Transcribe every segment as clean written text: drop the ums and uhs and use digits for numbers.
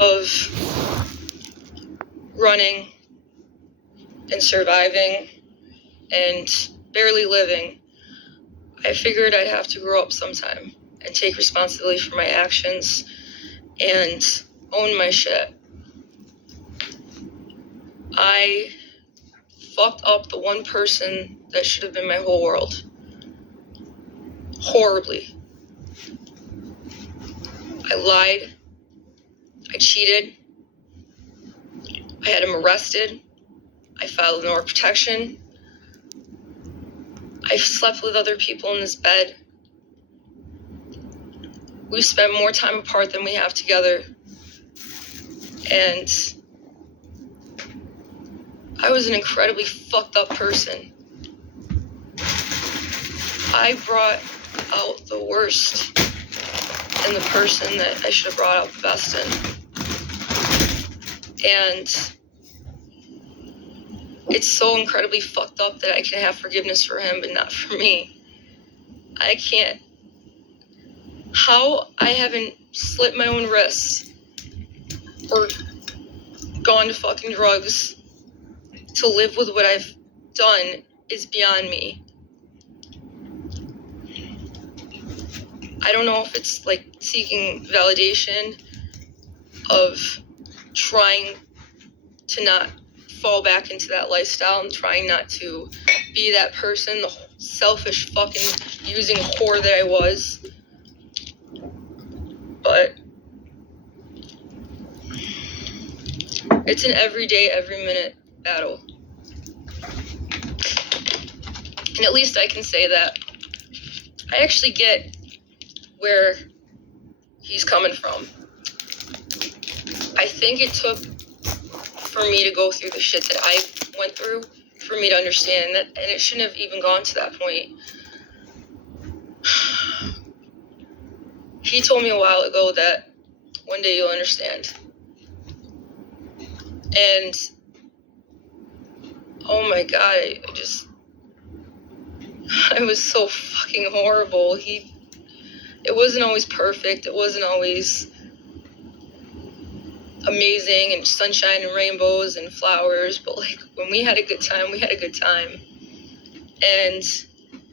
of running and surviving and barely living, I figured I'd have to grow up sometime and take responsibility for my actions and own my shit. I fucked up the one person that should have been my whole world. Horribly. I lied. I cheated. I had him arrested. I filed an order of protection. I've slept with other people in this bed. We've spent more time apart than we have together. And I was an incredibly fucked up person. I brought out the worst in the person that I should have brought out the best in. And it's so incredibly fucked up that I can have forgiveness for him, but not for me. I can't. How I haven't slit my own wrists or gone to fucking drugs to live with what I've done is beyond me. I don't know if it's like seeking validation of trying to not fall back into that lifestyle and trying not to be that person, the selfish fucking using whore that I was. But it's an everyday, every minute battle. And at least I can say that I actually get where he's coming from. I think it took for me to go through the shit that I went through for me to understand that, and it shouldn't have even gone to that point. He told me a while ago that one day you'll understand. And oh my God, I was so fucking horrible. It wasn't always perfect. It wasn't always amazing and sunshine and rainbows and flowers, but like when we had a good time, we had a good time. And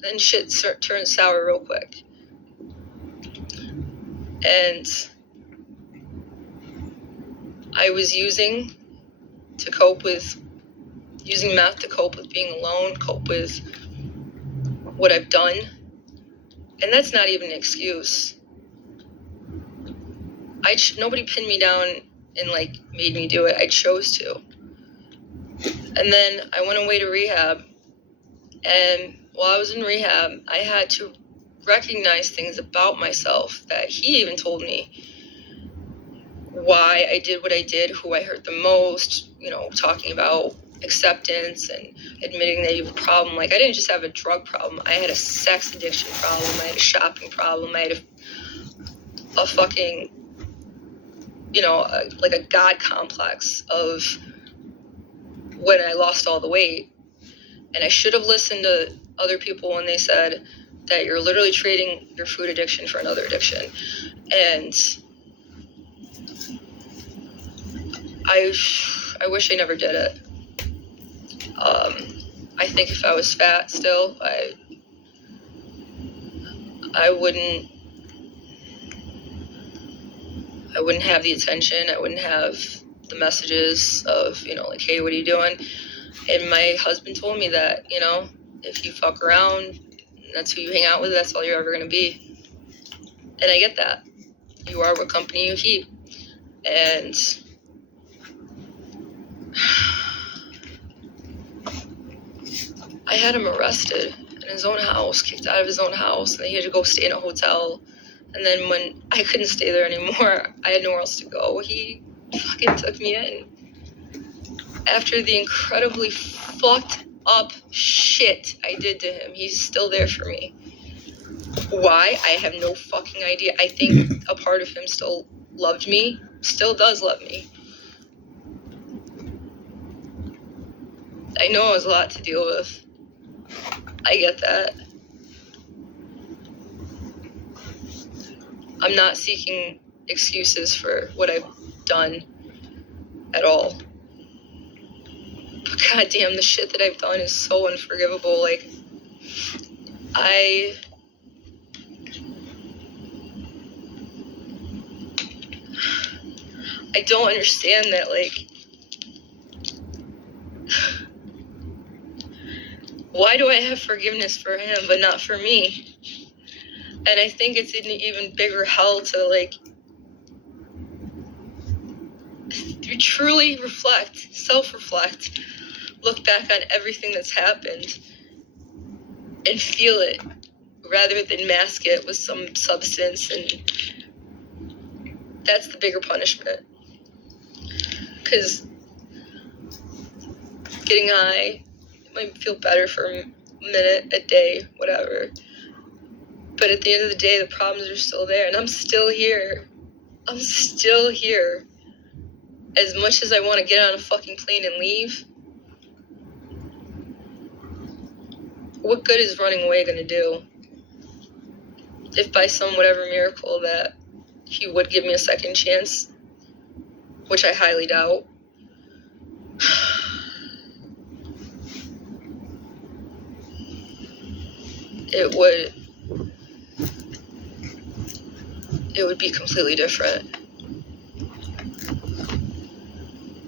then shit turned sour real quick. And I was using meth to cope with being alone, cope with what I've done. And that's not even an excuse. Nobody pinned me down and like made me do it. I chose to. And then I went away to rehab. And while I was in rehab, I had to recognize things about myself that he even told me. Why I did what I did, who I hurt the most, talking about acceptance and admitting that you have a problem. Like, I didn't just have a drug problem. I had a sex addiction problem. I had a shopping problem. I had a fucking, like a God complex of when I lost all the weight. And I should have listened to other people when they said that you're literally trading your food addiction for another addiction. And I wish I never did it. I think if I was fat still, I wouldn't have the attention. I wouldn't have the messages of, like, hey, what are you doing? And my husband told me that, if you fuck around, that's who you hang out with, that's all you're ever going to be. And I get that. You are what company you keep. And I had him arrested in his own house, kicked out of his own house, and then he had to go stay in a hotel. And then when I couldn't stay there anymore, I had nowhere else to go. He fucking took me in. After the incredibly fucked up shit I did to him, he's still there for me. Why? I have no fucking idea. I think a part of him still loved me, still does love me. I know it was a lot to deal with. I get that. I'm not seeking excuses for what I've done at all. But goddamn, the shit that I've done is so unforgivable. Like, I don't understand that, like, why do I have forgiveness for him but not for me? And I think it's an even bigger hell to, like, truly reflect, self-reflect, look back on everything that's happened and feel it rather than mask it with some substance. And that's the bigger punishment. Because getting high might feel better for a minute, a day, whatever. But at the end of the day, the problems are still there. And I'm still here. I'm still here. As much as I want to get on a fucking plane and leave, what good is running away going to do? If by some whatever miracle that he would give me a second chance, which I highly doubt, it would be completely different.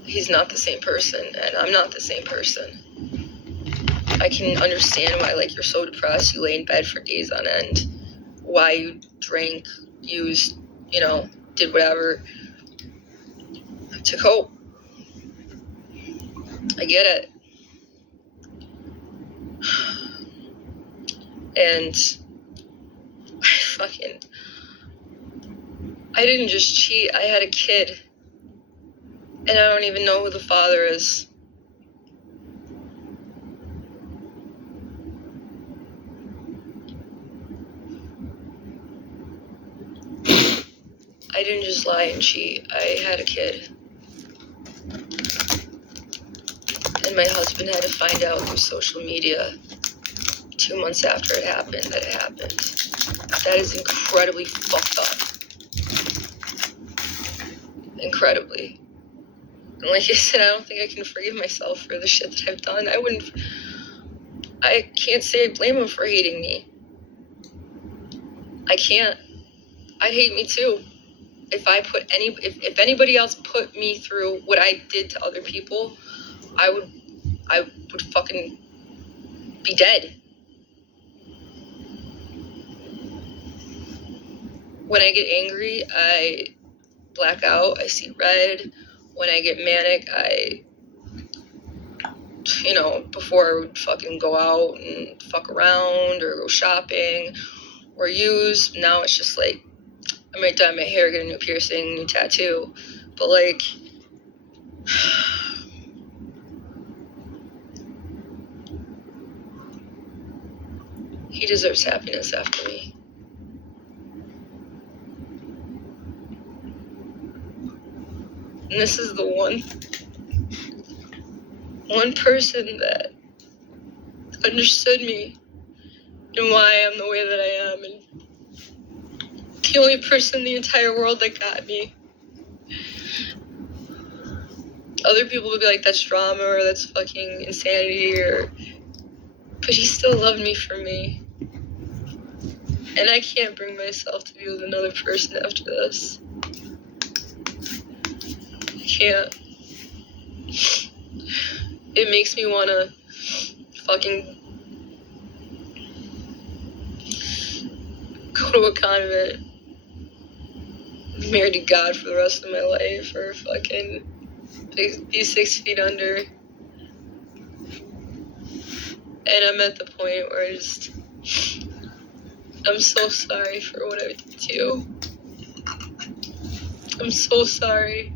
He's not the same person, and I'm not the same person. I can understand why, like, you're so depressed, you lay in bed for days on end, why you drank, used, you know, did whatever to cope. I get it. And I didn't just cheat, I had a kid. And I don't even know who the father is. I didn't just lie and cheat, I had a kid. And my husband had to find out through social media 2 months after it happened that it happened. That is incredibly fucked up. Incredibly. And like I said, I don't think I can forgive myself for the shit that I've done. I can't say I blame him for hating me. I can't. I'd hate me too. If anybody else put me through what I did to other people, I would fucking be dead. When I get angry, I black out, I see red. When I get manic, before I would fucking go out and fuck around or go shopping or use, now it's just like, I might dye my hair, get a new piercing, new tattoo, but like, he deserves happiness after me. And this is the one person that understood me and why I'm the way that I am, and the only person in the entire world that got me. Other people would be like, that's drama, or that's fucking insanity, but he still loved me for me. And I can't bring myself to be with another person after this. I can't. It makes me want to fucking go to a convent, be married to God for the rest of my life, or fucking be 6 feet under. And I'm at the point where I'm so sorry for what I did to you. I'm so sorry.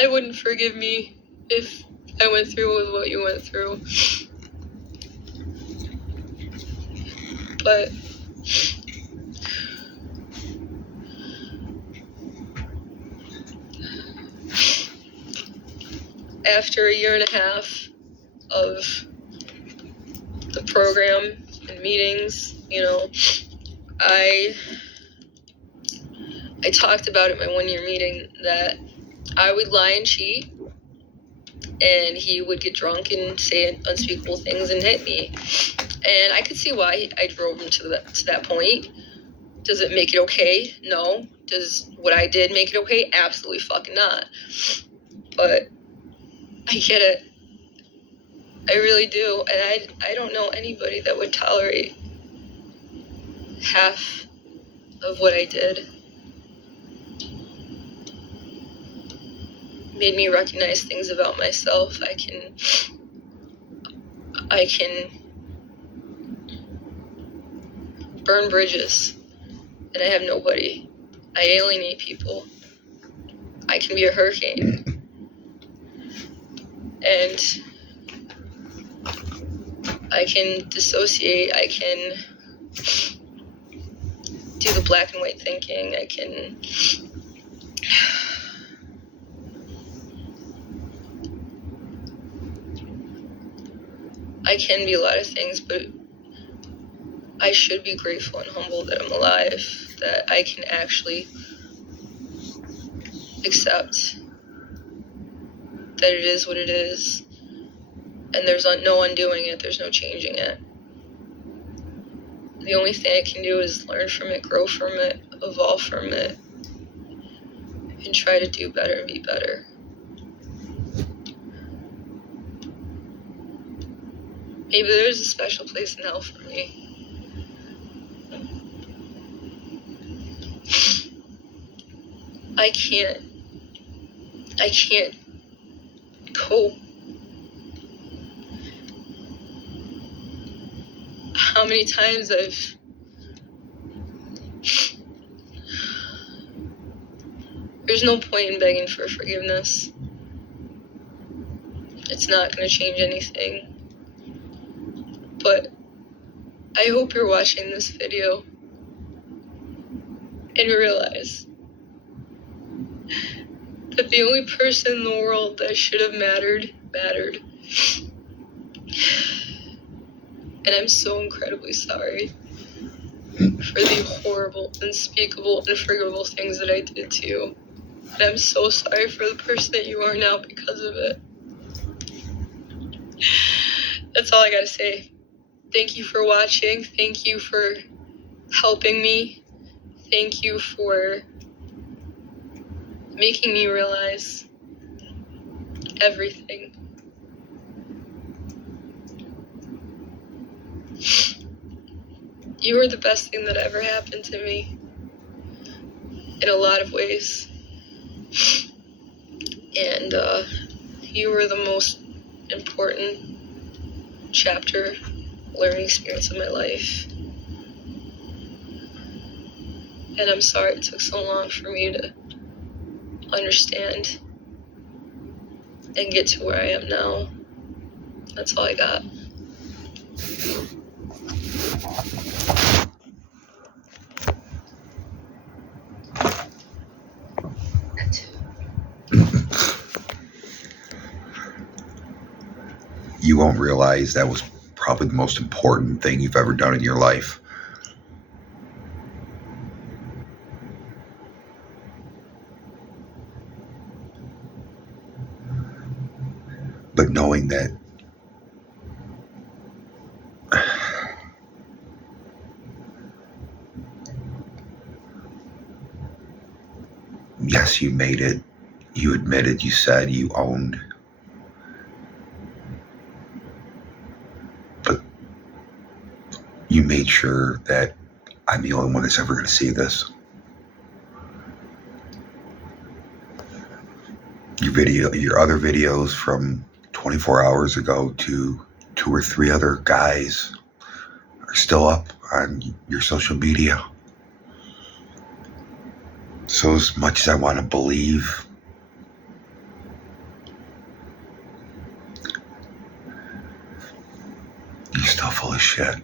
I wouldn't forgive me if I went through with what you went through. But after a year and a half of the program and meetings, I talked about at my 1-year meeting that I would lie and cheat, and he would get drunk and say unspeakable things and hit me. And I could see why I drove him to that point. Does it make it okay? No. Does what I did make it okay? Absolutely fucking not. But I get it. I really do. And I don't know anybody that would tolerate half of what I did. Made me recognize things about myself. I can burn bridges, and I have nobody. I alienate people. I can be a hurricane. And I can dissociate. I can do the black and white thinking. I can be a lot of things, but I should be grateful and humble that I'm alive, that I can actually accept that it is what it is, and there's no undoing it, there's no changing it. The only thing I can do is learn from it, grow from it, evolve from it, and try to do better and be better. Maybe there's a special place in hell for me. I can't cope. How many times there's no point in begging for forgiveness. It's not going to change anything. But I hope you're watching this video and realize that the only person in the world that should have mattered. And I'm so incredibly sorry for the horrible, unspeakable, unforgivable things that I did to you. And I'm so sorry for the person that you are now because of it. That's all I gotta say. Thank you for watching. Thank you for helping me. Thank you for making me realize everything. You were the best thing that ever happened to me in a lot of ways. And you were the most important chapter, learning experience of my life. And I'm sorry it took so long for me to understand and get to where I am now. That's all I got. You won't realize that was probably the most important thing you've ever done in your life. But knowing that yes, you made it. You admitted, you said, you owned. But you made sure that I'm the only one that's ever going to see this. Your other videos from 24 hours ago to 2 or 3 other guys are still up on your social media. So as much as I want to believe, you're still full of shit.